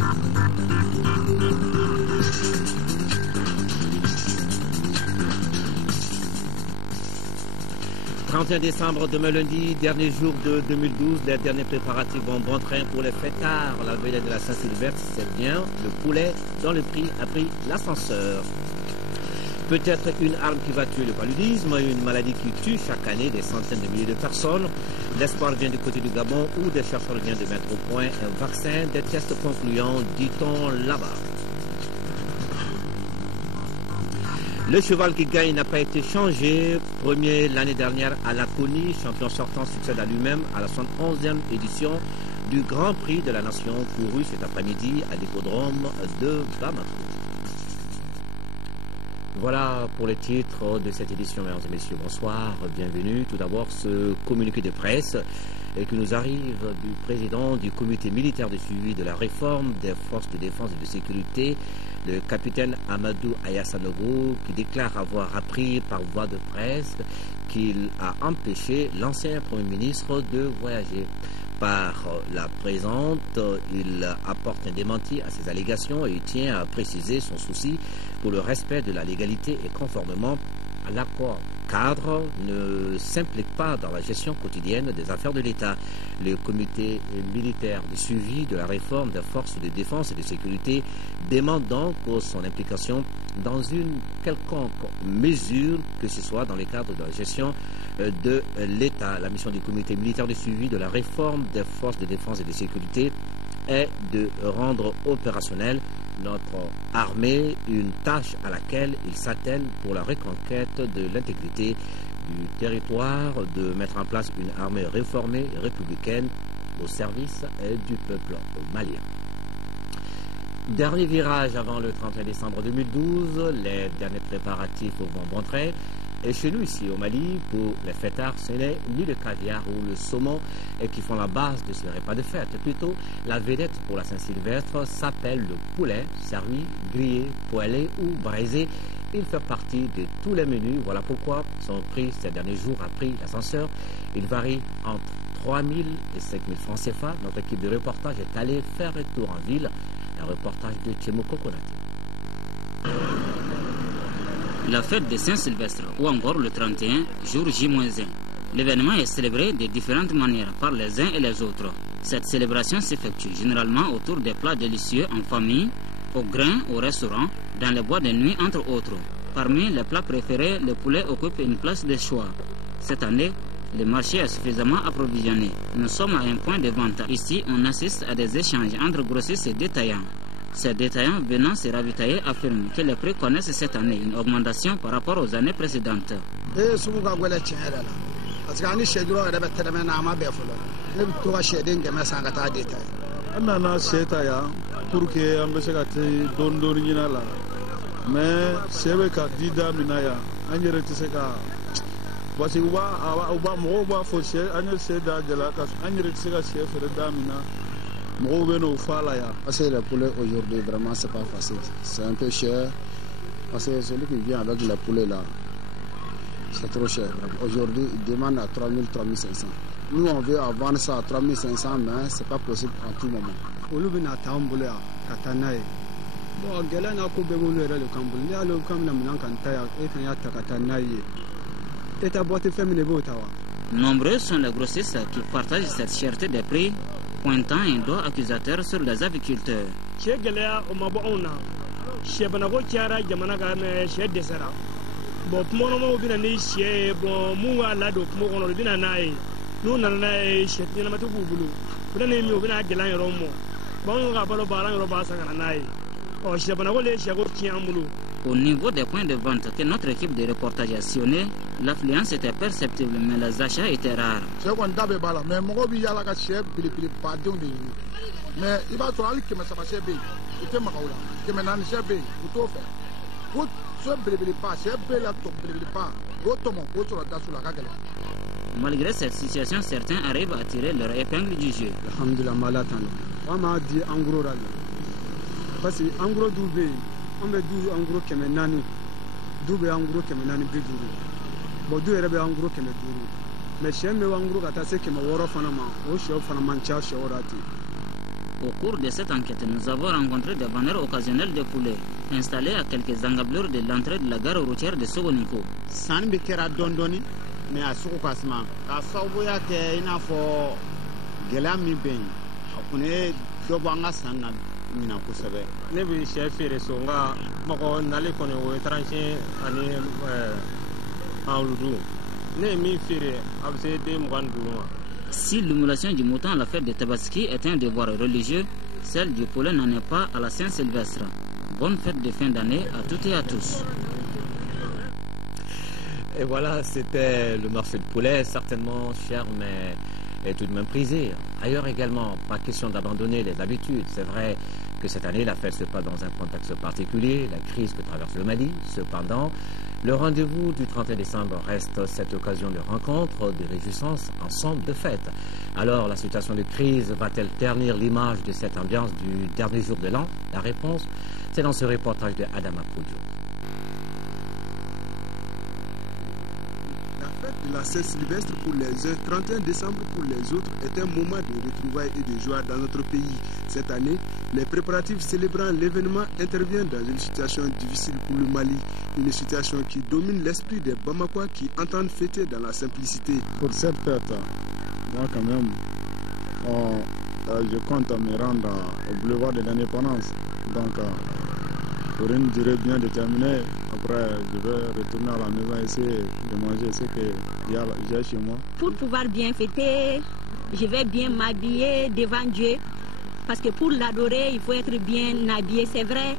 « 31 décembre, demain lundi, dernier jour de 2012, les derniers préparatifs vont bon train pour les fêtards. La veille de la Saint-Sylvestre, c'est bien le poulet dont le prix a pris l'ascenseur. Peut-être une arme qui va tuer le paludisme, une maladie qui tue chaque année des centaines de milliers de personnes. L'espoir vient du côté du Gabon où des chercheurs viennent de mettre au point un vaccin, des tests concluants, dit-on là-bas. Le cheval qui gagne n'a pas été changé. Premier l'année dernière à Laconie, champion sortant succède à lui-même à la 71e édition du Grand Prix de la Nation couru cet après-midi à l'hippodrome de Bamako. Voilà pour les titres de cette édition, mesdames et messieurs. Bonsoir, bienvenue. Tout d'abord, ce communiqué de presse qui nous arrive du président du comité militaire de suivi de la réforme des forces de défense et de sécurité, le capitaine Amadou Ayassanogo, qui déclare avoir appris par voie de presse qu'il a empêché l'ancien Premier ministre de voyager. Par la présente, il apporte un démenti à ces allégations et il tient à préciser son souci pour le respect de la légalité et conformément à l'accord cadre ne s'implique pas dans la gestion quotidienne des affaires de l'État. Le comité militaire de suivi de la réforme des forces de défense et de sécurité demande donc son implication dans une quelconque mesure, que ce soit dans le cadre de la gestion de l'État. La mission du comité militaire de suivi de la réforme des forces de défense et de sécurité est de rendre opérationnelle notre armée, une tâche à laquelle il s'attelle pour la reconquête de l'intégrité du territoire, de mettre en place une armée réformée et républicaine au service du peuple malien. Dernier virage avant le 31 décembre 2012, les derniers préparatifs vont bon train. Et chez nous ici au Mali, pour les fêtards, ce n'est ni le caviar ou le saumon qui font la base de ce repas de fête. Plutôt, la vedette pour la Saint-Sylvestre s'appelle le poulet, servi, grillé, poêlé ou braisé. Il fait partie de tous les menus. Voilà pourquoi son prix ces derniers jours a pris l'ascenseur. Il varie entre 3 000 et 5 000 francs CFA. Notre équipe de reportage est allée faire un tour en ville. Un reportage de Tchemoko Konaté. La fête de Saint-Sylvestre ou encore le 31, jour J-1. L'événement est célébré de différentes manières par les uns et les autres. Cette célébration s'effectue généralement autour des plats délicieux en famille, au grain, au restaurant, dans les boîtes de nuit entre autres. Parmi les plats préférés, le poulet occupe une place de choix. Cette année, le marché est suffisamment approvisionné. Nous sommes à un point de vente. Ici, on assiste à des échanges entre grossistes et détaillants. Ces détaillants venant se ravitailler affirment que les prix connaissent cette année une augmentation par rapport aux années précédentes. Parce que le poulet aujourd'hui, vraiment, c'est pas facile. C'est un peu cher. Parce que celui qui vient avec le poulet là, c'est trop cher. Aujourd'hui, il demande à 3 000, 3 500. Nous, on veut vendre ça à 3 500, mais c'est pas possible en tout moment. Nombreux sont les grossistes qui partagent cette cherté des prix, pointant un doigt accusateur sur les agriculteurs. Au niveau des points de vente que notre équipe de reportage a sillonné, l'affluence était perceptible, mais les achats étaient rares. Malgré cette situation, certains arrivent à tirer leur épingle du jeu. On veut en gros que maintenant, double en gros que maintenant bidou. Bodu erebe en gros que meduru. Mais chez me en gros kata se que me woro fanama, o show fanamancha shorati. Au cours de cette enquête, nous avons rencontré des vendeurs occasionnels de poulets installés à quelques encablures de l'entrée de la gare routière de Sogoninko. Mais à Soukasma, à Sauboya, il a fait Gelami Ben, on est Dobanga Sana, Minakusave. Nebi chef Songa, Mako Nale Kone, ou étranger, en Loudou. Nemi Fire, Absede Mwandouma. Si l'émulation du mouton à la fête de Tabaski est un devoir religieux, celle du poulet n'en est pas à la Saint-Sylvestre. Bonne fête de fin d'année à toutes et à tous. Et voilà, c'était le marché de poulet, certainement cher, mais tout de même prisé. Ailleurs également, pas question d'abandonner les habitudes. C'est vrai que cette année, la fête se passe dans un contexte particulier, la crise que traverse le Mali. Cependant, le rendez-vous du 31 décembre reste cette occasion de rencontre, de réjouissance, ensemble de fête. Alors, la situation de crise va-t-elle ternir l'image de cette ambiance du dernier jour de l'an? La réponse, c'est dans ce reportage de Adama Poudio. La fête de la Saint-Sylvestre pour les uns, 31 décembre pour les autres est un moment de retrouvailles et de joie dans notre pays. Cette année, les préparatifs célébrant l'événement interviennent dans une situation difficile pour le Mali. Une situation qui domine l'esprit des Bamakois qui entendent fêter dans la simplicité. Pour cette fête, moi quand même, je compte me rendre au boulevard de l'Indépendance. Donc, pour une durée bien déterminée, après je vais retourner à la maison et essayer de manger ce que j'ai chez moi. Pour pouvoir bien fêter, je vais bien m'habiller devant Dieu. Parce que pour l'adorer, il faut être bien habillé. C'est vrai,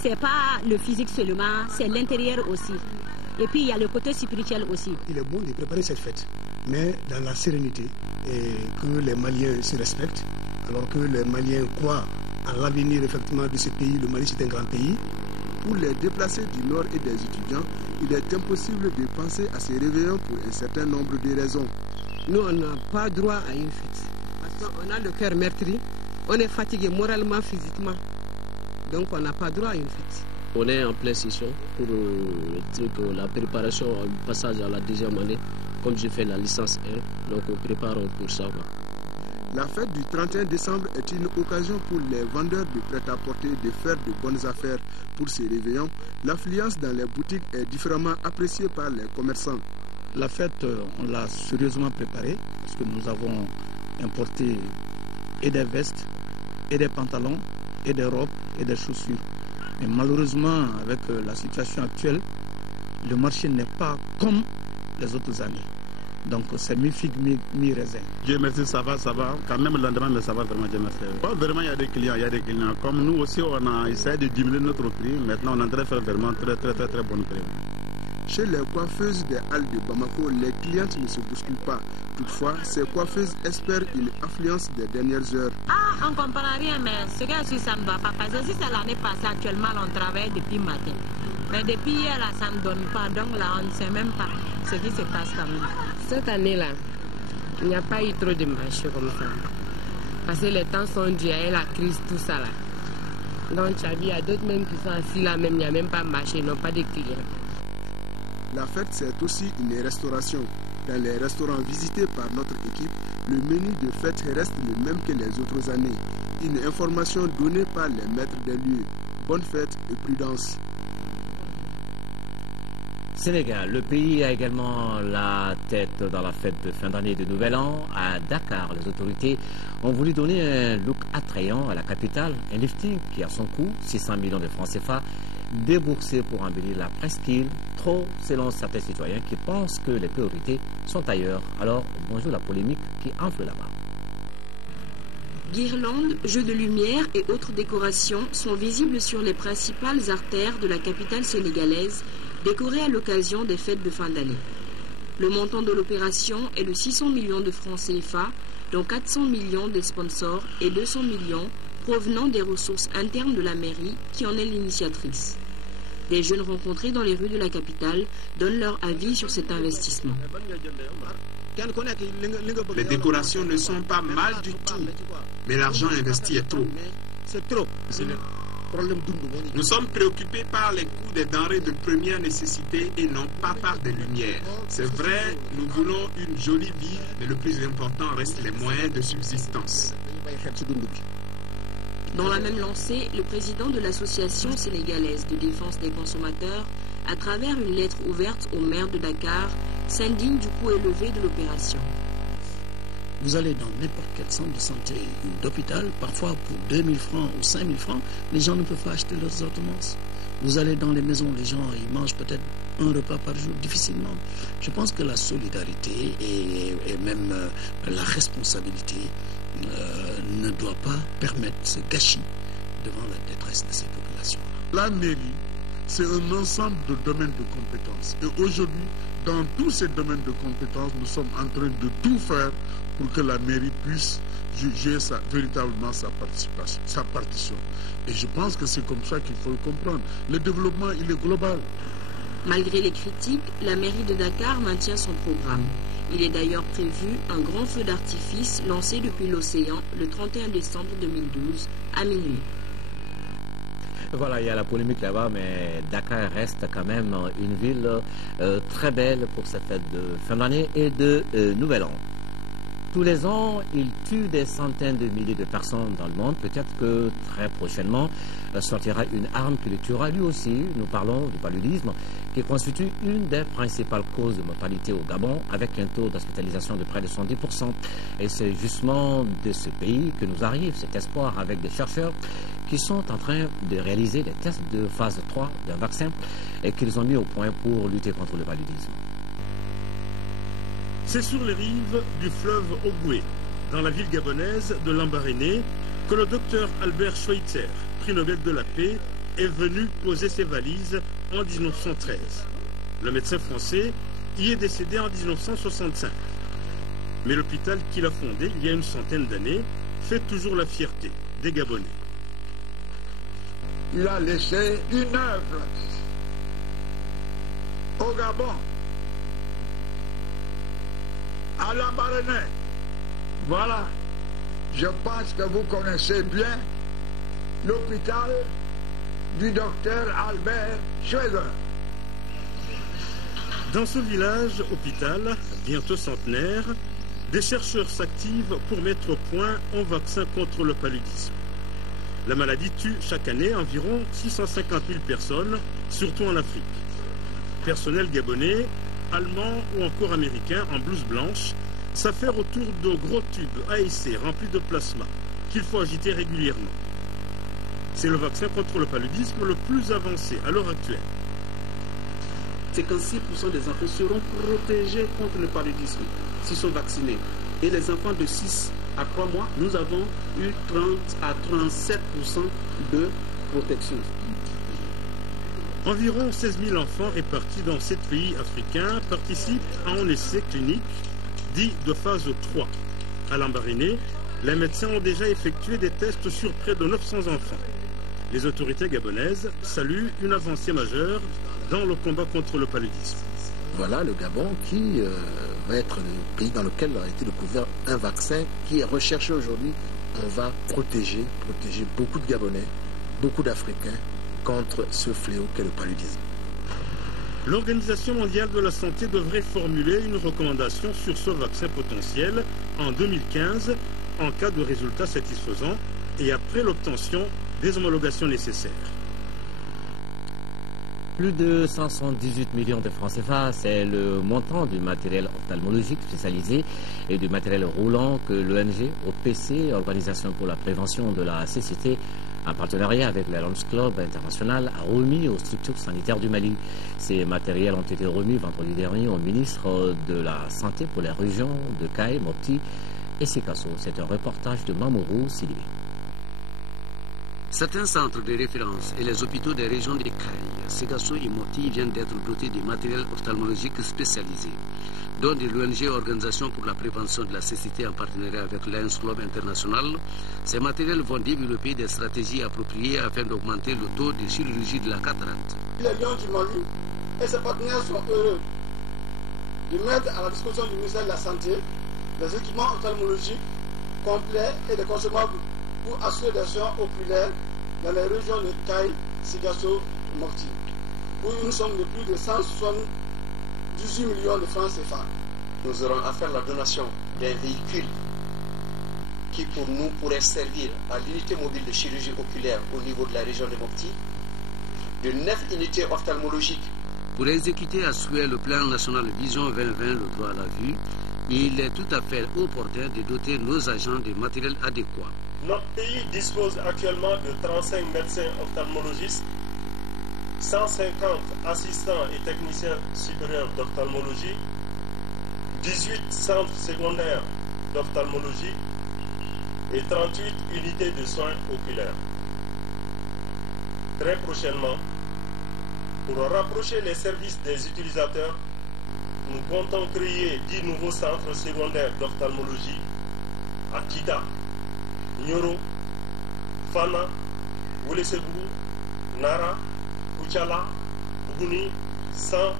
c'est pas le physique seulement, c'est l'intérieur aussi. Et puis il y a le côté spirituel aussi. Il est bon de préparer cette fête, mais dans la sérénité, et que les Maliens se respectent, alors que les Maliens croient à l'avenir effectivement de ce pays. Le Mali, c'est un grand pays. Pour les déplacés du Nord et des étudiants, il est impossible de penser à ces réveillons pour un certain nombre de raisons. Nous, on n'a pas droit à une fête. Parce qu'on a le cœur meurtri, on est fatigué moralement, physiquement. Donc on n'a pas droit à une fête. On est en pleine session pour la préparation au passage à la deuxième année. Comme je fais la licence 1, donc on prépare pour ça. La fête du 31 décembre est une occasion pour les vendeurs de prêt-à-porter de faire de bonnes affaires. Pour ces réveillons, l'affluence dans les boutiques est différemment appréciée par les commerçants. La fête, on l'a sérieusement préparée parce que nous avons importé et des vestes, et des pantalons, et des robes, et des chaussures. Mais malheureusement, avec la situation actuelle, le marché n'est pas comme les autres années. Donc c'est mi-figue, mi-raisin. Dieu merci, ça va. Quand même le lendemain, mais ça va vraiment, Dieu merci. Vraiment, il y a des clients. Comme nous aussi, on a essayé de diminuer notre prix. Maintenant, on est en train de faire vraiment très bon prix. Chez les coiffeuses des Halles de Bamako, les clientes ne se bousculent pas. Toutefois, ces coiffeuses espèrent une affluence des dernières heures. On ne comprend rien, mais ce que je suis, ça ne va pas. Parce que si c'est l'année passée, actuellement, on travaille depuis matin. Mais depuis hier, là, ça ne donne pas. Donc là, on ne sait même pas ce qui se passe quand même. Cette année-là, il n'y a pas eu trop de marché comme ça. Parce que les temps sont durs et la crise, tout ça là. Donc, il y a d'autres même qui sont assis là, même, il n'y a même pas marché, ils n'ont pas de clients. La fête, c'est aussi une restauration. Dans les restaurants visités par notre équipe, le menu de fête reste le même que les autres années. Une information donnée par les maîtres des lieux. Bonne fête et prudence. Sénégal, le pays a également la tête dans la fête de fin d'année de Nouvel An. À Dakar, les autorités ont voulu donner un look attrayant à la capitale, un lifting qui a son coût, 600 millions de francs CFA, déboursés pour embellir la presqu'île, trop selon certains citoyens qui pensent que les priorités sont ailleurs. Alors, bonjour la polémique qui enfle là-bas. Guirlandes, jeux de lumière et autres décorations sont visibles sur les principales artères de la capitale sénégalaise, décorées à l'occasion des fêtes de fin d'année. Le montant de l'opération est de 600 millions de francs CFA, dont 400 millions des sponsors et 200 millions provenant des ressources internes de la mairie qui en est l'initiatrice. Des jeunes rencontrés dans les rues de la capitale donnent leur avis sur cet investissement. Les décorations ne sont pas mal du tout, mais l'argent investi est trop. C'est trop. Nous sommes préoccupés par les coûts des denrées de première nécessité et non pas par des lumières. C'est vrai, nous voulons une jolie vie, mais le plus important reste les moyens de subsistance. Dans la même lancée, le président de l'Association sénégalaise de défense des consommateurs, à travers une lettre ouverte au maire de Dakar, s'indigne du coût élevé de l'opération. Vous allez dans n'importe quel centre de santé ou d'hôpital, parfois pour 2000 francs ou 5000 francs, les gens ne peuvent pas acheter leurs ordonnances. Vous allez dans les maisons, les gens ils mangent peut-être un repas par jour, difficilement. Je pense que la solidarité et même la responsabilité ne doit pas permettre ce gâchis devant la détresse de ces populations-là. La mairie, c'est un ensemble de domaines de compétences. Et aujourd'hui, dans tous ces domaines de compétences, nous sommes en train de tout faire pour que la mairie puisse juger véritablement sa partition. Et je pense que c'est comme ça qu'il faut le comprendre. Le développement, il est global. Malgré les critiques, la mairie de Dakar maintient son programme. Il est d'ailleurs prévu un grand feu d'artifice lancé depuis l'océan le 31 décembre 2012 à minuit. Voilà, il y a la polémique là-bas, mais Dakar reste quand même une ville très belle pour cette fête de fin d'année et de Nouvel An. Tous les ans, il tue des centaines de milliers de personnes dans le monde. Peut-être que très prochainement sortira une arme qui le tuera lui aussi. Nous parlons du paludisme, qui constitue une des principales causes de mortalité au Gabon, avec un taux d'hospitalisation de près de 70%. Et c'est justement de ce pays que nous arrive cet espoir avec des chercheurs qui sont en train de réaliser des tests de phase 3 d'un vaccin et qu'ils ont mis au point pour lutter contre le paludisme. C'est sur les rives du fleuve Ogoué, dans la ville gabonaise de Lambaréné, que le docteur Albert Schweitzer, prix Nobel de la paix, est venu poser ses valises en 1913. Le médecin français y est décédé en 1965. Mais l'hôpital qu'il a fondé il y a une centaine d'années fait toujours la fierté des Gabonais. Il a laissé une œuvre au Gabon, à Lambaréné. Voilà, je pense que vous connaissez bien l'hôpital du docteur Albert Schweitzer. Dans ce village hôpital, bientôt centenaire, des chercheurs s'activent pour mettre au point un vaccin contre le paludisme. La maladie tue chaque année environ 650 000 personnes, surtout en Afrique. Personnel gabonais, allemand ou encore américain en blouse blanche s'affaire autour de gros tubes à essai remplis de plasma qu'il faut agiter régulièrement. C'est le vaccin contre le paludisme le plus avancé à l'heure actuelle. 56% des enfants seront protégés contre le paludisme s'ils sont vaccinés. Et les enfants de 6 à 3 mois, nous avons eu 30 à 37% de protection. Environ 16 000 enfants répartis dans 7 pays africains participent à un essai clinique dit de phase 3. À Lambaréné, les médecins ont déjà effectué des tests sur près de 900 enfants. Les autorités gabonaises saluent une avancée majeure dans le combat contre le paludisme. Voilà le Gabon qui va être le pays dans lequel a été découvert un vaccin qui est recherché aujourd'hui. On va protéger beaucoup de Gabonais, beaucoup d'Africains contre ce fléau qu'est le paludisme. L'Organisation mondiale de la santé devrait formuler une recommandation sur ce vaccin potentiel en 2015 en cas de résultats satisfaisants et après l'obtention des homologations nécessaires. Plus de 518 millions de francs CFA, c'est le montant du matériel ophtalmologique spécialisé et du matériel roulant que l'ONG OPC, Organisation pour la prévention de la cécité, en partenariat avec la Lions Club International, a remis aux structures sanitaires du Mali. Ces matériels ont été remis vendredi dernier au ministre de la Santé pour les régions de Kaye, Mopti et Sikasso. C'est un reportage de Mamourou Sidibé. Certains centres de référence et les hôpitaux des régions de Kaye, Ségasso et Mopti viennent d'être dotés de matériel ophtalmologique spécialisé, dont de l'ONG Organisation pour la prévention de la cécité en partenariat avec Lions Club International. Ces matériels vont développer des stratégies appropriées afin d'augmenter le taux de chirurgie de la cataracte. Les Lions du Mali et ses partenaires sont heureux de mettre à la disposition du ministère de la Santé des équipements ophtalmologiques complets et des consommables pour assurer des soins oculaires dans les régions de Kaye, Ségasso et Mopti, pour une somme de plus de 178 millions de francs CFA. Nous aurons à faire la donation d'un véhicule qui pour nous pourrait servir à l'unité mobile de chirurgie oculaire au niveau de la région de Mopti, de 9 unités ophtalmologiques. Pour exécuter à souhait le plan national Vision 2020, le droit à la vue, il est tout à fait opportun de doter nos agents de matériel adéquat. Notre pays dispose actuellement de 35 médecins ophtalmologistes, 150 assistants et techniciens supérieurs d'ophtalmologie, 18 centres secondaires d'ophtalmologie et 38 unités de soins oculaires. Très prochainement, pour rapprocher les services des utilisateurs, nous comptons créer 10 nouveaux centres secondaires d'ophtalmologie à Kita, Nyoro, Fana, Wulesebou, Nara, Kuchala, Buguni, San,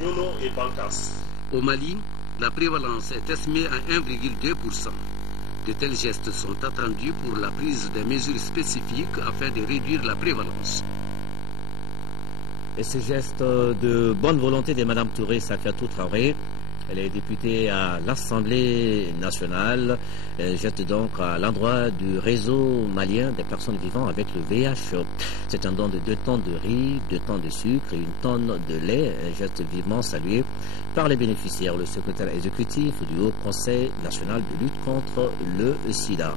Nyono et Bankas. Au Mali, la prévalence est estimée à 1,2%. De tels gestes sont attendus pour la prise de mesures spécifiques afin de réduire la prévalence. Et ce geste de bonne volonté de Mme Touré Safiatou Traoré, elle est députée à l'Assemblée nationale, jette donc à l'endroit du réseau malien des personnes vivant avec le VIH. C'est un don de 2 tonnes de riz, 2 tonnes de sucre et 1 tonne de lait, un geste vivement salué par les bénéficiaires. Le secrétaire exécutif du Haut Conseil national de lutte contre le sida.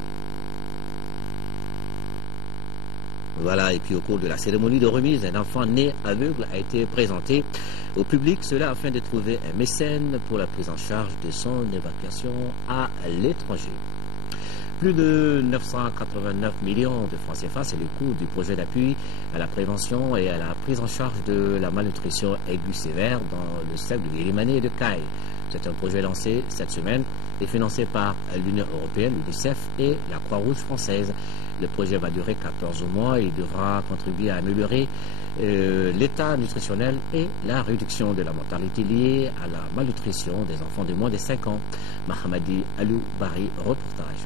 Voilà, et puis au cours de la cérémonie de remise, un enfant né aveugle a été présenté au public, cela afin de trouver un mécène pour la prise en charge de son évacuation à l'étranger. Plus de 989 millions de francs CFA, c'est le coût du projet d'appui à la prévention et à la prise en charge de la malnutrition aiguë sévère dans le cercle de Yélimané et de Caille. C'est un projet lancé cette semaine et financé par l'Union européenne, l'UNICEF et la Croix-Rouge française. Le projet va durer 14 mois et il devra contribuer à améliorer l'état nutritionnel et la réduction de la mortalité liée à la malnutrition des enfants de moins de 5 ans. Mahamadi Alou Bari, reportage.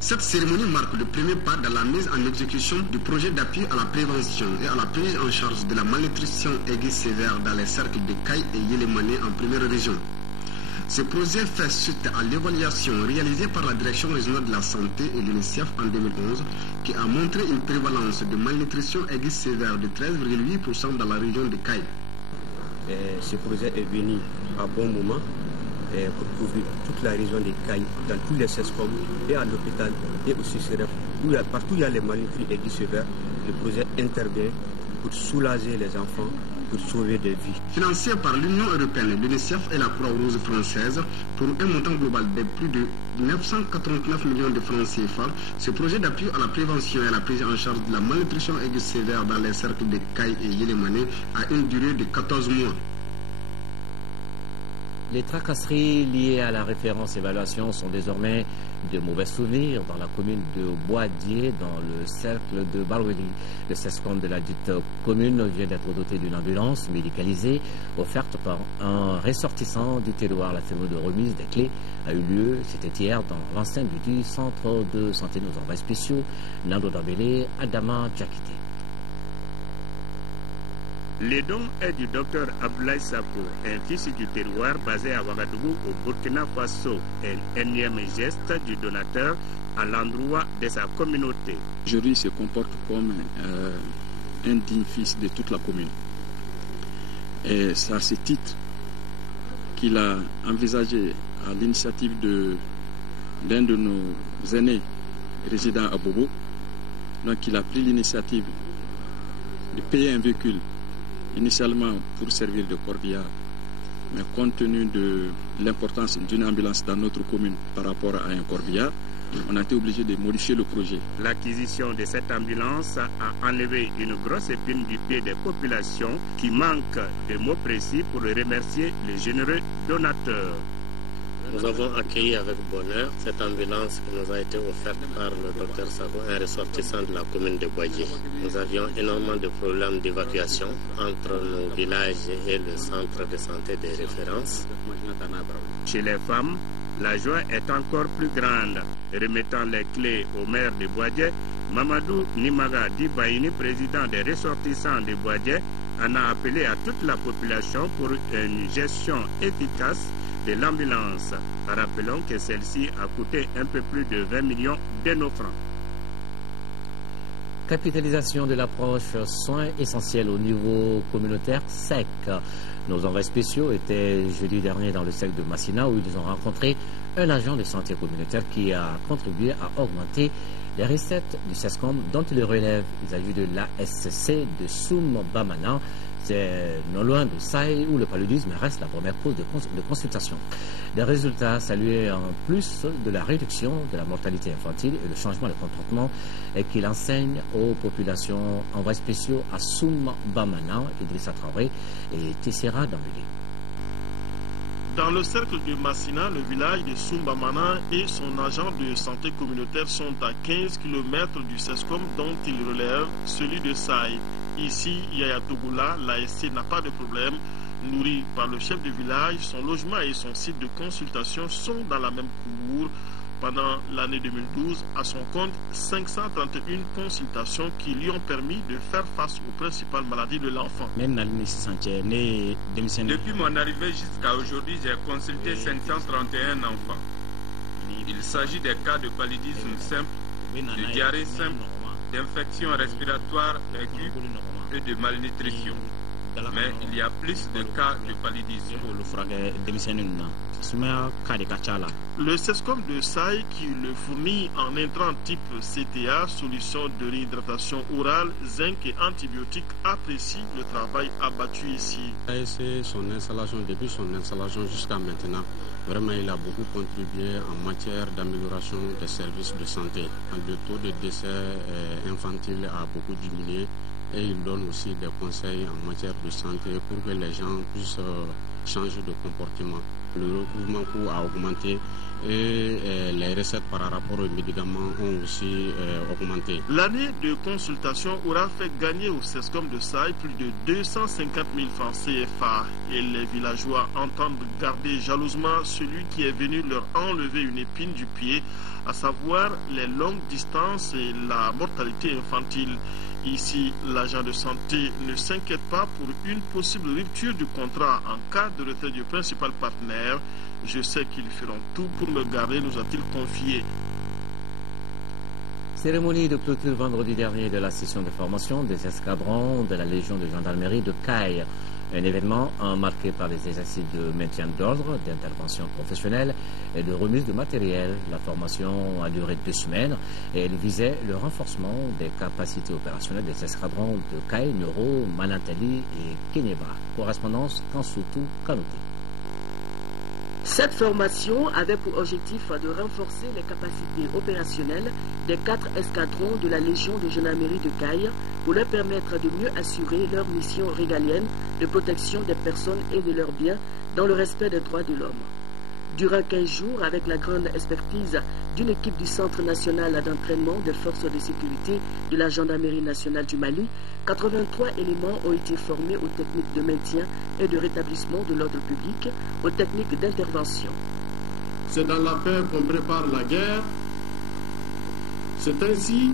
Cette cérémonie marque le premier pas dans la mise en exécution du projet d'appui à la prévention et à la prise en charge de la malnutrition aiguë sévère dans les cercles de Caille et Yélimané en première région. Ce projet fait suite à l'évaluation réalisée par la Direction régionale de la santé et l'UNICEF en 2011 qui a montré une prévalence de malnutrition aiguë sévère de 13,8% dans la région de Caille. Ce projet est venu à bon moment pour couvrir toute la région de Caille, dans tous les CESCOM et à l'hôpital et aussi partout où il y a les malnutris aiguës sévères. Le projet intervient pour soulager les enfants, pour sauver des vies. Financé par l'Union européenne, l'UNICEF et la Croix-Rouge française pour un montant global de plus de 989 millions de francs CFA, ce projet d'appui à la prévention et à la prise en charge de la malnutrition aiguë sévère dans les cercles de Caille et Yélimané a une durée de 14 mois. Les tracasseries liées à la référence évaluation sont désormais de mauvais souvenirs dans la commune de Boadier, dans le cercle de Baroueli. Le CESCOM de la dite commune vient d'être doté d'une ambulance médicalisée offerte par un ressortissant du terroir. La cérémonie de remise des clés a eu lieu, c'était hier, dans l'enceinte du centre de santé de nos envois spéciaux, Nando Dambélé, Adama Djakité. Le don est du docteur Abdoulaye Sako, un fils du terroir basé à Ouagadougou au Burkina Faso, un énième geste du donateur à l'endroit de sa communauté. Aujourd'hui, il se comporte comme un digne fils de toute la commune. Et c'est à ce titre qu'il a envisagé, à l'initiative d'un de nos aînés résidant à Bobo, donc il a pris l'initiative de payer un véhicule initialement pour servir de corbillard, mais compte tenu de l'importance d'une ambulance dans notre commune par rapport à un corbillard, on a été obligé de modifier le projet. L'acquisition de cette ambulance a enlevé une grosse épine du pied des populations qui manquent de mots précis pour remercier les généreux donateurs. Nous avons accueilli avec bonheur cette ambulance qui nous a été offerte par le docteur Sako, un ressortissant de la commune de Boadier. Nous avions énormément de problèmes d'évacuation entre nos villages et le centre de santé de référence. Chez les femmes, la joie est encore plus grande. Remettant les clés au maire de Boadier, Mamadou Nimaga Dibaïni, président des ressortissants de Boadier, en a appelé à toute la population pour une gestion efficace de l'ambulance. Rappelons que celle-ci a coûté un peu plus de 20 millions de nos francs. Capitalisation de l'approche soins essentiels au niveau communautaire SEC. Nos envois spéciaux étaient jeudi dernier dans le SEC de Massina où ils ont rencontré un agent de santé communautaire qui a contribué à augmenter les recettes du SESCOM dont il relève. Il s'agit de l'ASC de Soum-Bamana. C'est non loin de Saï où le paludisme reste la première cause de consultation. Des résultats salués en plus de la réduction de la mortalité infantile et le changement de comportement qu'il enseigne aux populations envois spéciaux à Soum-Bamana, Idrissa Traoré et Tessera Dambélé. Dans le cercle de Massina, le village de Soum-Bamana et son agent de santé communautaire sont à 15 km du SESCOM dont il relève celui de Saï. Ici, Yaya Togoula, l'ASC n'a pas de problème. Nourri par le chef de village, son logement et son site de consultation sont dans la même cour. Pendant l'année 2012, à son compte, 531 consultations qui lui ont permis de faire face aux principales maladies de l'enfant. Depuis mon arrivée jusqu'à aujourd'hui, j'ai consulté 531 enfants. Il s'agit des cas de paludisme simple, de diarrhée simple, d'infection respiratoire aiguë et de malnutrition. Mais il y a plus de cas de paludisme. Le SESCOM de Saï qui le fournit en intrant type CTA, solution de réhydratation orale, zinc et antibiotiques, apprécie le travail abattu ici. Depuis son installation jusqu'à maintenant, vraiment il a beaucoup contribué en matière d'amélioration des services de santé. Le taux de décès infantile a beaucoup diminué. Et il donne aussi des conseils en matière de santé pour que les gens puissent changer de comportement. Le recouvrement coût a augmenté et les recettes par rapport aux médicaments ont aussi augmenté. L'année de consultation aura fait gagner au SESCOM de Saï plus de 250 000 francs CFA. Et les villageois entendent garder jalousement celui qui est venu leur enlever une épine du pied, à savoir les longues distances et la mortalité infantile. Ici, l'agent de santé ne s'inquiète pas pour une possible rupture du contrat en cas de retrait du principal partenaire. Je sais qu'ils feront tout pour me garder, nous a-t-il confié. Cérémonie de clôture vendredi dernier de la session de formation des escadrons de la Légion de gendarmerie de Caille. Un événement marqué par les exercices de maintien d'ordre, d'intervention professionnelle et de remise de matériel. La formation a duré 2 semaines et elle visait le renforcement des capacités opérationnelles des escadrons de Caille, Noro, Manantali et Kenyeba. Correspondance Kansoutou Kanouté. Cette formation avait pour objectif de renforcer les capacités opérationnelles des 4 escadrons de la Légion de gendarmerie de Caille pour leur permettre de mieux assurer leur mission régalienne de protection des personnes et de leurs biens dans le respect des droits de l'homme. Durant 15 jours, avec la grande expertise d'une équipe du Centre national d'entraînement des forces de sécurité de la Gendarmerie nationale du Mali, 83 éléments ont été formés aux techniques de maintien et de rétablissement de l'ordre public, aux techniques d'intervention. C'est dans la paix qu'on prépare la guerre. C'est ainsi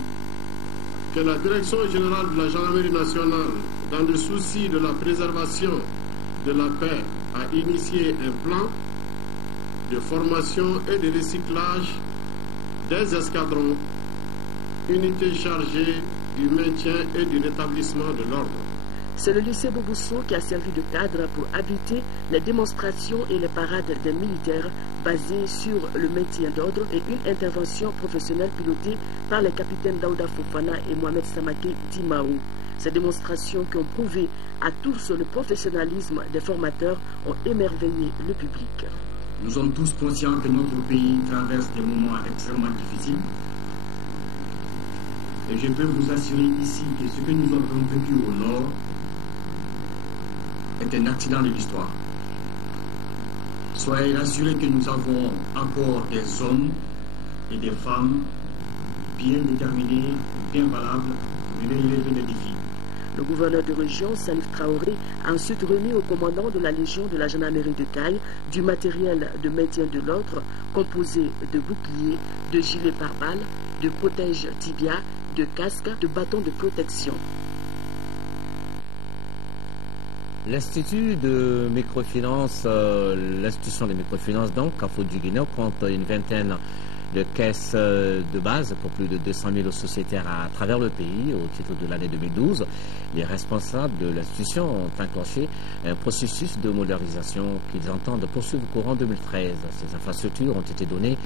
que la Direction générale de la Gendarmerie nationale, dans le souci de la préservation de la paix, a initié un plan de formation et de recyclage des escadrons, unités chargées du maintien et du rétablissement de l'ordre. C'est le lycée Boubousso qui a servi de cadre pour abriter les démonstrations et les parades des militaires basées sur le maintien d'ordre et une intervention professionnelle pilotée par les capitaines Daouda Fofana et Mohamed Samake Timaou. Ces démonstrations qui ont prouvé à tous le professionnalisme des formateurs ont émerveillé le public. Nous sommes tous conscients que notre pays traverse des moments extrêmement difficiles. Et je peux vous assurer ici que ce que nous avons vécu au nord est un accident de l'histoire. Soyez rassurés que nous avons encore des hommes et des femmes bien déterminés, bien valables, pour relever les défis. Le gouverneur de région, Salif Traoré, a ensuite remis au commandant de la Légion de la gendarmerie de Caille du matériel de maintien de l'ordre composé de boucliers, de gilets pare-balles, de protège tibia, de casques, de bâtons de protection. L'institut de microfinance, l'institution de microfinance, donc, Kafo du Guinée, compte une vingtaine de caisses de base pour plus de 200 000 sociétaires à travers le pays au titre de l'année 2012. Les responsables de l'institution ont enclenché un processus de modernisation qu'ils entendent poursuivre courant 2013. Ces infrastructures ont été données,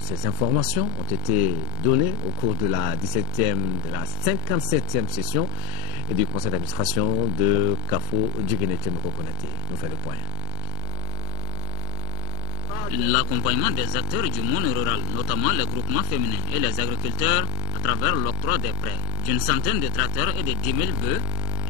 ces informations ont été données au cours de la 57e session du conseil d'administration de Kafo du Guinée. Nous fait le point. L'accompagnement des acteurs du monde rural, notamment les groupements féminins et les agriculteurs, à travers l'octroi des prêts d'une centaine de tracteurs et de 10 000 bœufs,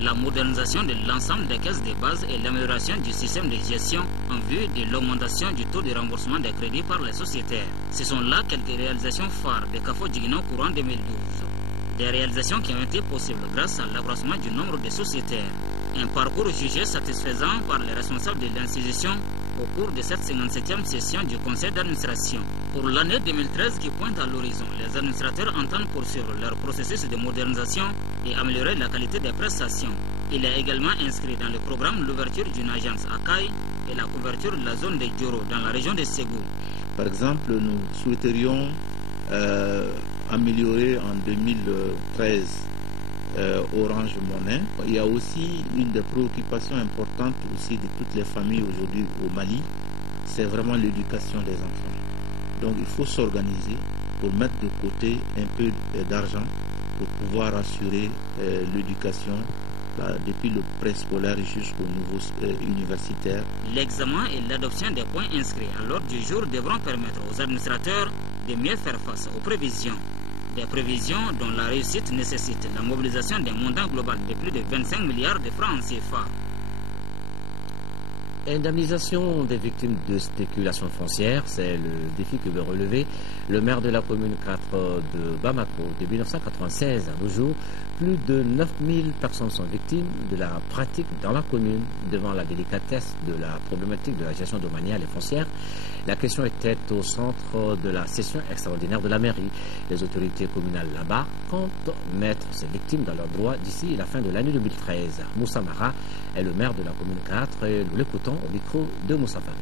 la modernisation de l'ensemble des caisses de base et l'amélioration du système de gestion en vue de l'augmentation du taux de remboursement des crédits par les sociétaires. Ce sont là quelques réalisations phares de Kafo du Guinée courant 2012. Des réalisations qui ont été possibles grâce à l'accroissement du nombre de sociétaires. Un parcours jugé satisfaisant par les responsables de l'institution au cours de cette 57e session du conseil d'administration. Pour l'année 2013 qui pointe à l'horizon, les administrateurs entendent poursuivre leur processus de modernisation et améliorer la qualité des prestations. Il est également inscrit dans le programme l'ouverture d'une agence à Caille et la couverture de la zone de Djoro dans la région de Ségou. Par exemple, nous souhaiterions améliorer en 2013 Orange Monnaie. Il y a aussi une des préoccupations importantes aussi de toutes les familles aujourd'hui au Mali, c'est vraiment l'éducation des enfants. Donc il faut s'organiser pour mettre de côté un peu d'argent pour pouvoir assurer l'éducation depuis le préscolaire jusqu'au niveau universitaire. L'examen et l'adoption des points inscrits à l'ordre du jour devront permettre aux administrateurs de mieux faire face aux prévisions. Des prévisions dont la réussite nécessite la mobilisation d'un montant global de plus de 25 milliards de francs CFA. Indemnisation des victimes de spéculation foncière, c'est le défi que veut relever le maire de la commune 4 de Bamako. De 1996 à nos jours, plus de 9000 personnes sont victimes de la pratique dans la commune. Devant la délicatesse de la problématique de la gestion domaniale et foncière, la question était au centre de la session extraordinaire de la mairie. Les autorités communales là-bas comptent mettre ces victimes dans leurs droits d'ici la fin de l'année 2013. Moussa Mara est le maire de la commune 4 et nous l'écoutons au micro de Moussa Fane.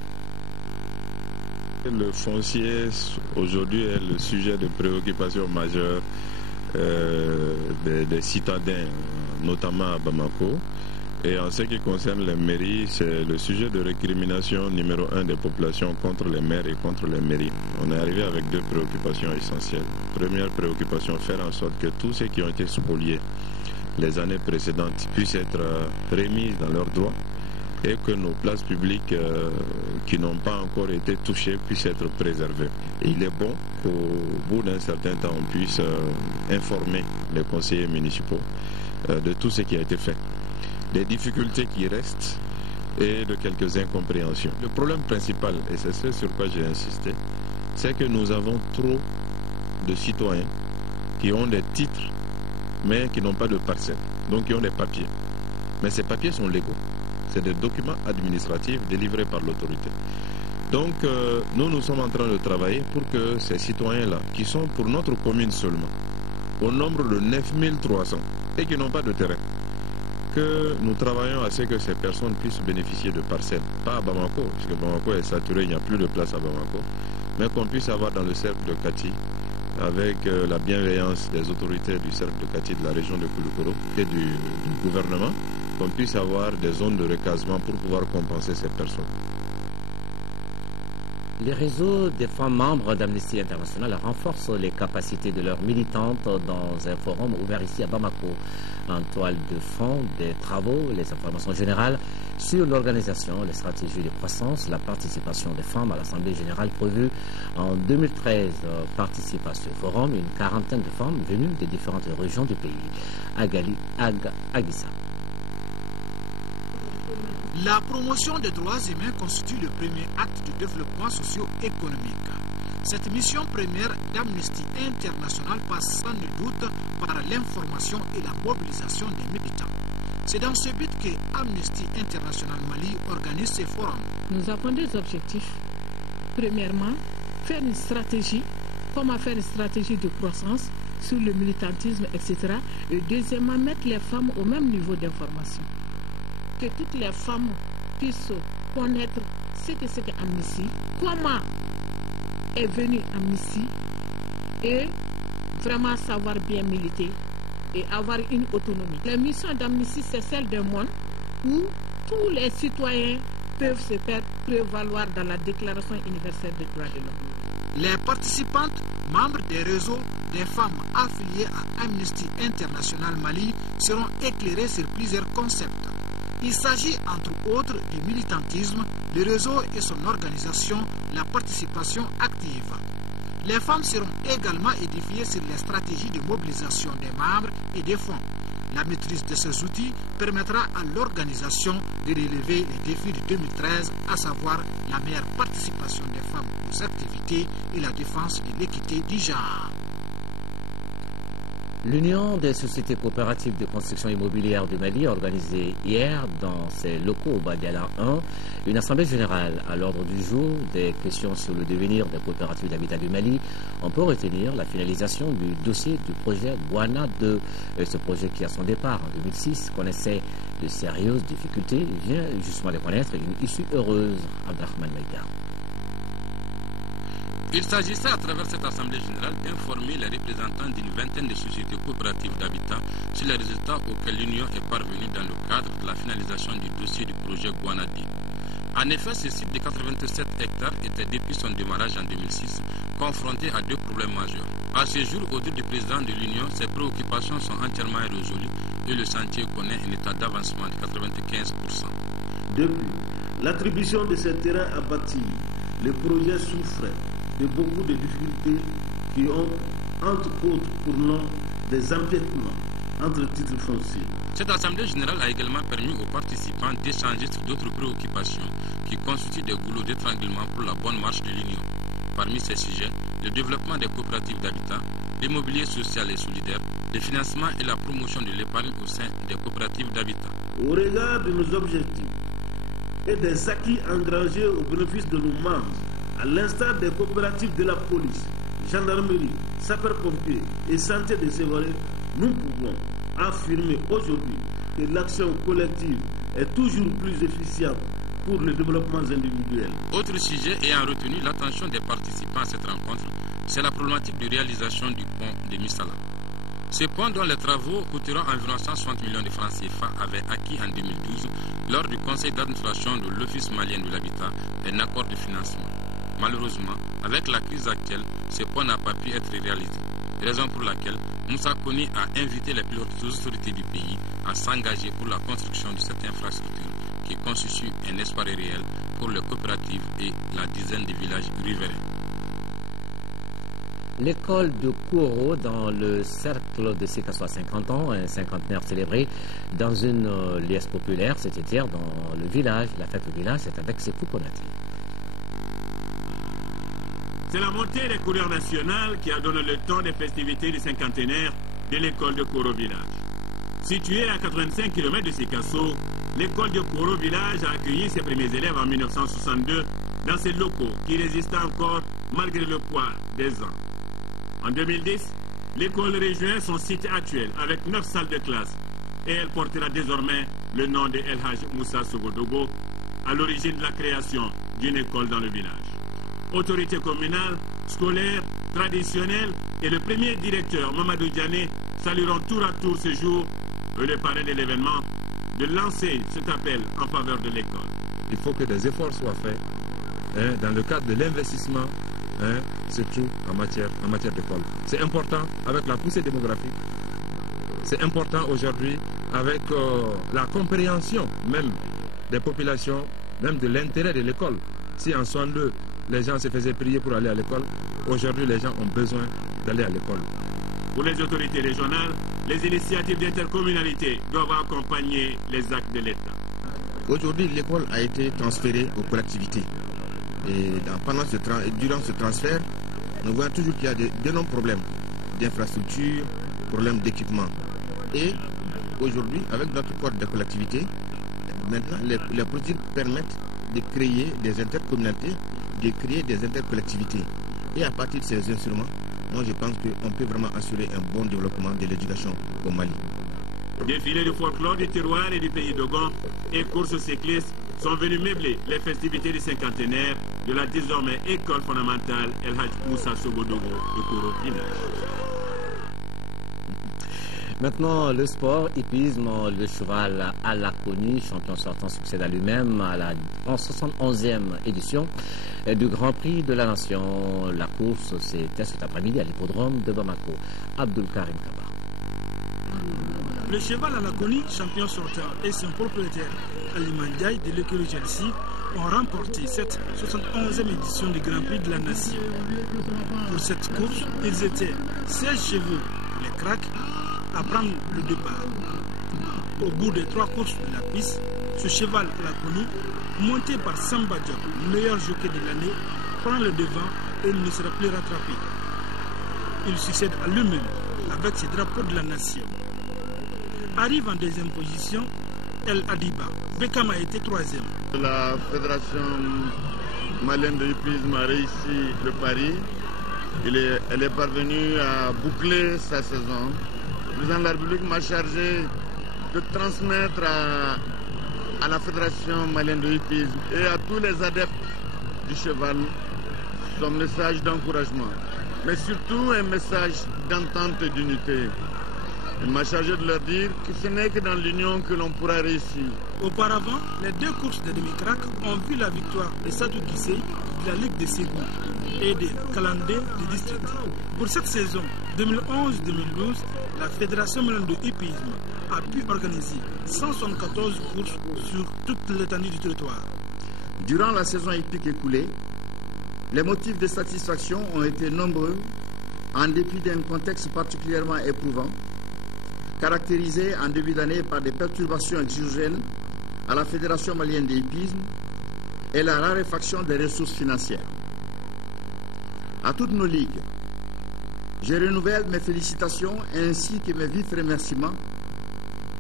Le foncier aujourd'hui est le sujet de préoccupation majeure des citadins, notamment à Bamako. Et en ce qui concerne les mairies, c'est le sujet de récrimination numéro 1 des populations contre les maires et contre les mairies. On est arrivé avec deux préoccupations essentielles. Première préoccupation, faire en sorte que tous ceux qui ont été spoliés les années précédentes puissent être remis dans leurs droits et que nos places publiques qui n'ont pas encore été touchées puissent être préservées. Et il est bon qu'au bout d'un certain temps, on puisse informer les conseillers municipaux de tout ce qui a été fait, des difficultés qui restent et de quelques incompréhensions. Le problème principal, et c'est ce sur quoi j'ai insisté, c'est que nous avons trop de citoyens qui ont des titres mais qui n'ont pas de parcelles, donc qui ont des papiers. Mais ces papiers sont légaux. C'est des documents administratifs délivrés par l'autorité. Donc nous sommes en train de travailler pour que ces citoyens-là, qui sont pour notre commune seulement, au nombre de 9300 et qui n'ont pas de terrain, que nous travaillons à ce que ces personnes puissent bénéficier de parcelles, pas à Bamako, puisque Bamako est saturé, il n'y a plus de place à Bamako, mais qu'on puisse avoir dans le cercle de Kati, avec la bienveillance des autorités du cercle de Kati de la région de Kouloukoro et du gouvernement, qu'on puisse avoir des zones de recasement pour pouvoir compenser ces personnes. Les réseaux des femmes membres d'Amnesty International renforcent les capacités de leurs militantes dans un forum ouvert ici à Bamako. En toile de fond des travaux, les informations générales sur l'organisation, les stratégies de croissance, la participation des femmes à l'Assemblée générale prévue en 2013. Participent à ce forum une quarantaine de femmes venues de différentes régions du pays. Aguissa. La promotion des droits humains constitue le premier acte du développement socio-économique. Cette mission première d'Amnesty International passe sans nul doute par l'information et la mobilisation des militants. C'est dans ce but que Amnesty International Mali organise ces forums. Nous avons des objectifs. Premièrement, faire une stratégie, comment faire une stratégie de croissance sur le militantisme, etc. Et deuxièmement, mettre les femmes au même niveau d'information. que toutes les femmes puissent connaître ce que c'est qu'Amnesty, comment est venue Amnesty et vraiment savoir bien militer et avoir une autonomie. La mission d'Amnesty, c'est celle d'un monde où tous les citoyens peuvent se faire prévaloir dans la Déclaration universelle des droits de l'homme. Les participantes, membres des réseaux des femmes affiliées à Amnesty International Mali, seront éclairées sur plusieurs concepts. Il s'agit entre autres du militantisme, le réseau et son organisation, la participation active. Les femmes seront également édifiées sur les stratégies de mobilisation des membres et des fonds. La maîtrise de ces outils permettra à l'organisation de relever les défis de 2013, à savoir la meilleure participation des femmes aux activités et la défense de l'équité du genre. L'Union des sociétés coopératives de construction immobilière du Mali a organisé hier dans ses locaux au Badiala 1 une assemblée générale à l'ordre du jour des questions sur le devenir des coopératives d'habitat du Mali. On peut retenir la finalisation du dossier du projet Guana 2. Ce projet qui à son départ en 2006 connaissait de sérieuses difficultés vient justement de connaître une issue heureuse. Abdelrahman Maïga. Il s'agissait à travers cette assemblée générale d'informer les représentants d'une vingtaine de sociétés coopératives d'habitat sur les résultats auxquels l'Union est parvenue dans le cadre de la finalisation du dossier du projet Guana 2. En effet, ce site de 87 hectares était depuis son démarrage en 2006 confronté à deux problèmes majeurs. À ce jour, au dire du président de l'Union, ses préoccupations sont entièrement résolues et le chantier connaît un état d'avancement de 95%. Depuis l'attribution de ces terrains à bâtir, le projet souffrait de beaucoup de difficultés qui ont, entre autres pour nom, des empiètements entre titres fonciers. Cette assemblée générale a également permis aux participants d'échanger sur d'autres préoccupations qui constituent des goulots d'étranglement pour la bonne marche de l'Union. Parmi ces sujets, le développement des coopératives d'habitat, l'immobilier social et solidaire, le financement et la promotion de l'épargne au sein des coopératives d'habitat. Au regard de nos objectifs et des acquis engrangés au bénéfice de nos membres, à l'instar des coopératives de la police, gendarmerie, sapeurs-pompiers et santé de Sévaré, nous pouvons affirmer aujourd'hui que l'action collective est toujours plus efficiente pour les développements individuels. Autre sujet ayant retenu l'attention des participants à cette rencontre, c'est la problématique de réalisation du pont de Missala. Ce pont dont les travaux coûteront environ 160 millions de francs CFA avait acquis en 2012 lors du conseil d'administration de l'Office malien de l'habitat un accord de financement. Malheureusement, avec la crise actuelle, ce pont n'a pas pu être réalisé. Raison pour laquelle Moussa Koni a invité les plus hautes autorités du pays à s'engager pour la construction de cette infrastructure qui constitue un espoir réel pour les coopératives et la dizaine de villages riverains. L'école de Kouro dans le cercle de Sekasso à 50 ans, un cinquantenaire célébré dans une liesse populaire cet été dans le village. La fête au village, c'est avec ses Konaté. C'est la montée des couleurs nationales qui a donné le temps des festivités du cinquantenaire de l'école de Kouro Village. Située à 85 km de Sekasso, l'école de Kouro Village a accueilli ses premiers élèves en 1962 dans ses locaux qui résistaient encore malgré le poids des ans. En 2010, l'école rejoint son site actuel avec 9 salles de classe et elle portera désormais le nom de El Haj Moussa Sogodogo, à l'origine de la création d'une école dans le village. Autorités communales, scolaires, traditionnelles et le premier directeur Mamadou Diané salueront tour à tour ce jour le parrain de l'événement de lancer cet appel en faveur de l'école. Il faut que des efforts soient faits dans le cadre de l'investissement, surtout en matière d'école. C'est important avec la poussée démographique. C'est important aujourd'hui avec la compréhension même des populations, même de l'intérêt de l'école. Si en 62, les gens se faisaient prier pour aller à l'école, aujourd'hui les gens ont besoin d'aller à l'école. Pour les autorités régionales, les initiatives d'intercommunalité doivent accompagner les actes de l'État. Aujourd'hui, l'école a été transférée aux collectivités. Et durant ce transfert, nous voyons toujours qu'il y a d'énormes problèmes d'infrastructure, problèmes d'équipement. Et aujourd'hui, avec notre code de collectivité, maintenant, les politiques permettent de créer des intercommunalités, de créer des intercollectivités. Et à partir de ces instruments, moi je pense qu'on peut vraiment assurer un bon développement de l'éducation au Mali. Défilés de folklore du terroir et du pays d'Ogon et courses cyclistes sont venus meubler les festivités du cinquantenaire de la désormais école fondamentale El Hadj Moussa Sogodogo de Koro Village. Maintenant, le sport, hippisme, le cheval à la connue, champion sortant succède à lui-même en 71e édition du Grand Prix de la Nation. La course, c'était cet après-midi à l'hippodrome de Bamako. Abdul Karim Kaba. Le cheval à la connue, champion sortant, et son propriétaire Ali Mandiaye de l'écurie Chelsea ont remporté cette 71e édition du Grand Prix de la Nation. Pour cette course, ils étaient 16 chevaux, les cracks, à prendre le départ. Au bout des 3 courses de la piste, ce cheval à la connue, monté par Samba Diop, meilleur jockey de l'année, prend le devant et ne sera plus rattrapé. Il succède à lui-même avec ses drapeaux de la nation. Arrive en deuxième position El Adiba. Bekam a été 3e. La fédération malienne de hippisme a réussi le pari. Elle est parvenue à boucler sa saison. Le président de la République m'a chargé de transmettre à la fédération malienne de hippisme et à tous les adeptes du cheval son message d'encouragement, mais surtout un message d'entente et d'unité. Il m'a chargé de leur dire que ce n'est que dans l'union que l'on pourra réussir. Auparavant, les 2 courses de demi-crack ont vu la victoire de Sadou Kissé de la Ligue de Ségou et de Kalandé du district. Pour cette saison 2011-2012, la Fédération malienne de hippisme a pu organiser 174 courses sur toute l'étendue du territoire. Durant la saison hippique écoulée, les motifs de satisfaction ont été nombreux en dépit d'un contexte particulièrement éprouvant, caractérisé en début d'année par des perturbations exogènes à la Fédération malienne de hippisme et la raréfaction des ressources financières. À toutes nos ligues, je renouvelle mes félicitations ainsi que mes vifs remerciements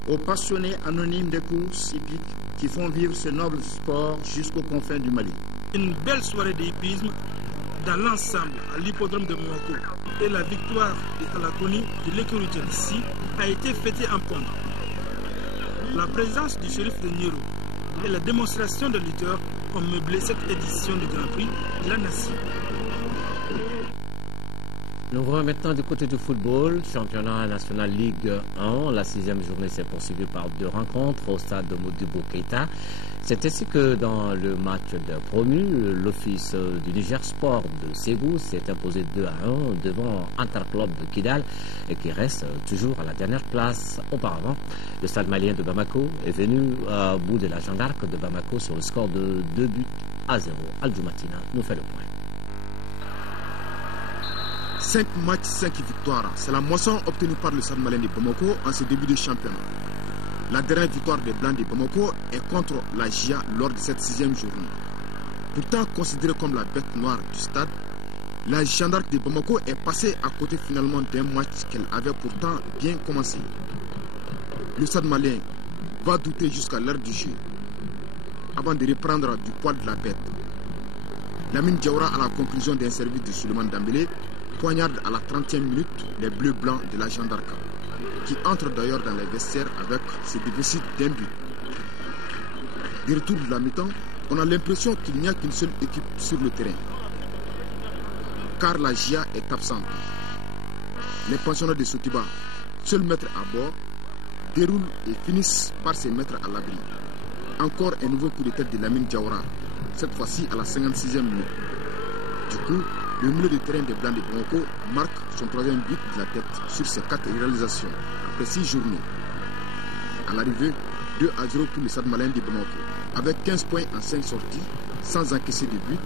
aux passionnés anonymes des courses hippiques qui font vivre ce noble sport jusqu'aux confins du Mali. Une belle soirée de hippisme dans l'ensemble à l'hippodrome de Bamako et la victoire de Alakoni de l'écurie Chelsea a été fêtée en pompe. La présence du shérif de Niro et la démonstration de lutteurs ont meublé cette édition du Grand Prix de la Nation. Nous voyons maintenant du côté du football, championnat national Ligue 1. La 6e journée s'est poursuivie par 2 rencontres au stade de Modibo Keïta. C'est ainsi que dans le match de promu, l'office du Niger Sport de Ségou s'est imposé 2-1 devant Interclub de Kidal et qui reste toujours à la dernière place. Auparavant, le stade malien de Bamako est venu à bout de la Jeanne d'Arc de Bamako sur le score de 2-0. Al-Jumatina nous fait le point. 5 matchs, 5 victoires. C'est la moisson obtenue par le Stade malien de Bamako en ce début de championnat. La dernière victoire des Blancs de Bamako est contre la GIA lors de cette 6e journée. Pourtant considérée comme la bête noire du stade, la Jeanne d'Arc de Bamako est passée à côté finalement d'un match qu'elle avait pourtant bien commencé. Le Stade malien va douter jusqu'à l'heure du jeu avant de reprendre du poil de la bête. Lamine Diawara, à la conclusion d'un service de Souleymane Dembélé, poignarde à la 30e minute les bleus blancs de la Jeanne d'Arc, qui entre d'ailleurs dans les vestiaires avec ce déficit d'un but. Du retour de la mi-temps, on a l'impression qu'il n'y a qu'une seule équipe sur le terrain, car la GIA est absente. Les pensionnaires de Sotiba, seuls maîtres à bord, déroulent et finissent par se mettre à l'abri. Encore un nouveau coup de tête de Lamine Diawara, cette fois-ci à la 56e minute. Du coup, le milieu de terrain des Blancs de Bamako marque son 3e but de la tête sur ses 4 réalisations après 6 journées. À l'arrivée, 2-0 pour le Stade malien de Bamako. Avec 15 points en 5 sorties, sans encaisser de but,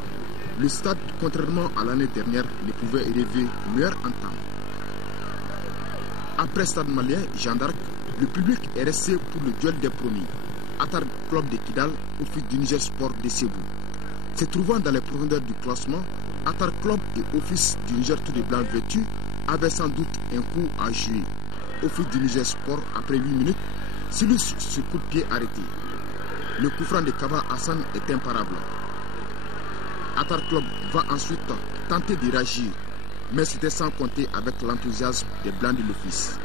le stade, contrairement à l'année dernière, ne pouvait rêver meilleure entente. Après Stade malien, Jeanne d'Arc, le public est resté pour le duel des premiers. Atar Club de Kidal au fil du Niger Sport de Ségou. Se trouvant dans les profondeurs du classement, Atar Club et Office du Niger tout de blanc vêtu avaient sans doute un coup à jouer. Office du Niger Sport, après 8 minutes, Silus ce coup de pied arrêté. Le coup franc de Kaba Hassan est imparable. Atar Club va ensuite tenter de réagir, mais c'était sans compter avec l'enthousiasme des blancs de l'Office.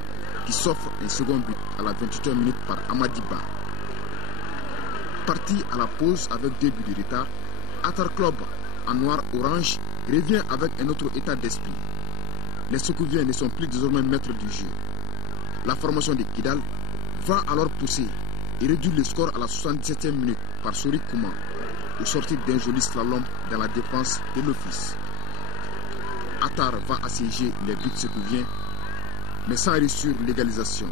qui s'offre un second but à la 28e minute par Amadiba. Parti à la pause avec 2 buts de retard, Atar Club en noir-orange revient avec un autre état d'esprit. Les Sokouviens ne sont plus désormais maîtres du jeu. La formation de Kidal va alors pousser et réduire le score à la 77e minute par Sori Kouma, au sortir d'un joli slalom dans la défense de l'office. Atar va assiéger les buts Sokouviens, mais sans réussir l'égalisation.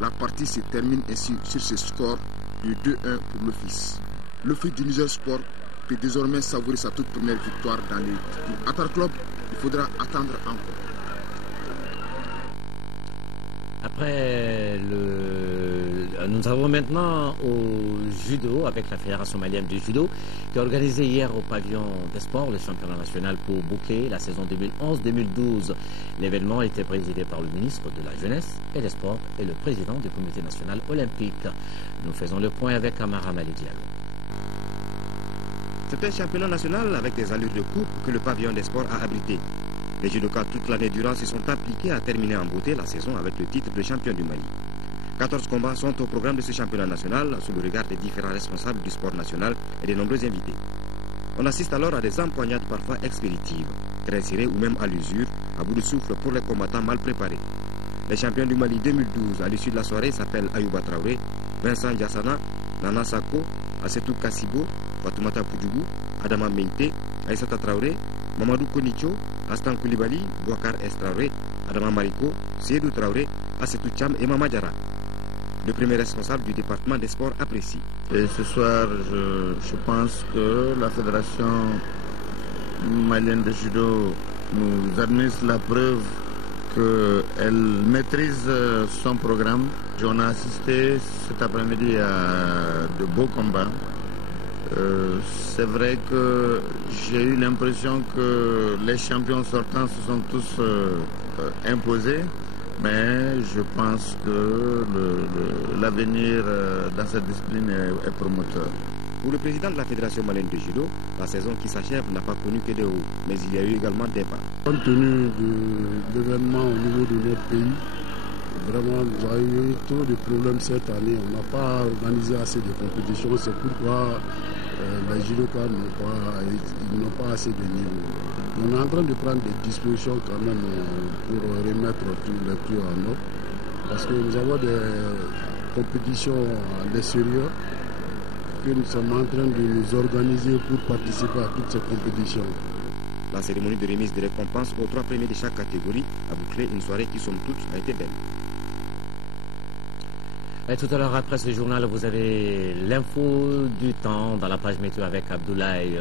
La partie se termine ainsi sur ce score de 2-1 pour l'office. L'office du Niger Sport peut désormais savourer sa toute première victoire dans l'élite. Pour Atar Club, il faudra attendre encore. Après nous avons maintenant au judo avec la Fédération malienne du judo qui a organisé hier au pavillon des sports le championnat national pour boucler la saison 2011-2012. L'événement était présidé par le ministre de la Jeunesse et des Sports et le président du comité national olympique. Nous faisons le point avec Amara Malidialo. C'est un championnat national avec des allures de coupe que le pavillon des sports a abrité. Les judokas toute l'année durant se sont appliqués à terminer en beauté la saison avec le titre de champion du Mali. 14 combats sont au programme de ce championnat national sous le regard des différents responsables du sport national et des nombreux invités. On assiste alors à des empoignades parfois expéditives, très serrées ou même à l'usure, à bout de souffle pour les combattants mal préparés. Les champions du Mali 2012 à l'issue de la soirée s'appellent Ayouba Traoré, Vincent Diassana, Nana Sako, Assetou Kassibo, Fatoumata Poudjougou, Adama Mente, Aïssata Traoré, Mamadou Konicho, Astan Koulibaly, Bouakar Es Traoré, Adama Mariko, Seydou Traoré, Assetou Cham et Mama Diarra. Le premier responsable du département des sports apprécie. Et ce soir, je pense que la Fédération malienne de judo nous administre la preuve qu'elle maîtrise son programme. On a assisté cet après-midi à de beaux combats. C'est vrai que j'ai eu l'impression que les champions sortants se sont tous imposés, mais je pense que l'avenir dans cette discipline est promoteur. Pour le président de la Fédération malienne de judo, la saison qui s'achève n'a pas connu que des hauts, mais il y a eu également des bas. Compte tenu de l'événement au niveau de notre pays, vraiment, nous avons eu trop de problèmes cette année. On n'a pas organisé assez de compétitions. C'est pourquoi les judokas n'ont pas assez de niveau. On est en train de prendre des dispositions quand même pour remettre tous les trucs en ordre. Parce que nous avons des compétitions à l'extérieur que nous sommes en train de nous organiser pour participer à toutes ces compétitions. La cérémonie de remise de récompenses aux 3 premiers de chaque catégorie a bouclé une soirée qui, somme toute, a été belle. Et tout à l'heure, après ce journal, vous avez l'info du temps dans la page météo avec Abdoulaye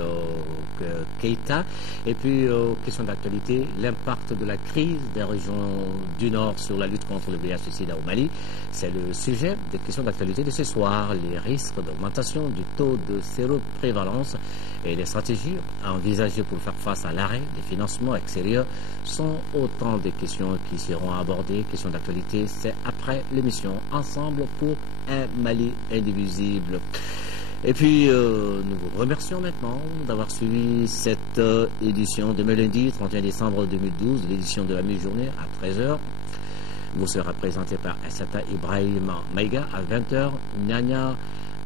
Keita. Et puis, question d'actualité, l'impact de la crise des régions du Nord sur la lutte contre le VIH-Sida au Mali. C'est le sujet des questions d'actualité de ce soir. Les risques d'augmentation du taux de séroprévalence et les stratégies envisagées pour faire face à l'arrêt des financements extérieurs sont autant de questions qui seront abordées. Questions d'actualité, c'est après l'émission Ensemble pour un Mali indivisible. Et puis, nous vous remercions maintenant d'avoir suivi cette édition de lundi 31 décembre 2012, l'édition de la mi-journée à 13h. Vous sera présenté par Assata Ibrahim Maïga à 20h. Nyanya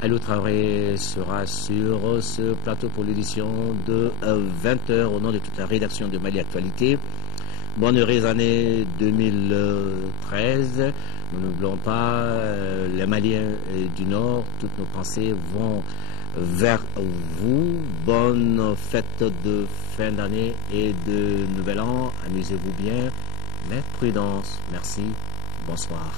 Alou Traoré sera sur ce plateau pour l'édition de 20h au nom de toute la rédaction de Mali Actualité. Bonne heureuse année 2013. Nous n'oublions pas les Maliens du Nord. Toutes nos pensées vont vers vous. Bonne fête de fin d'année et de nouvel an. Amusez-vous bien, mais prudence. Merci. Bonsoir.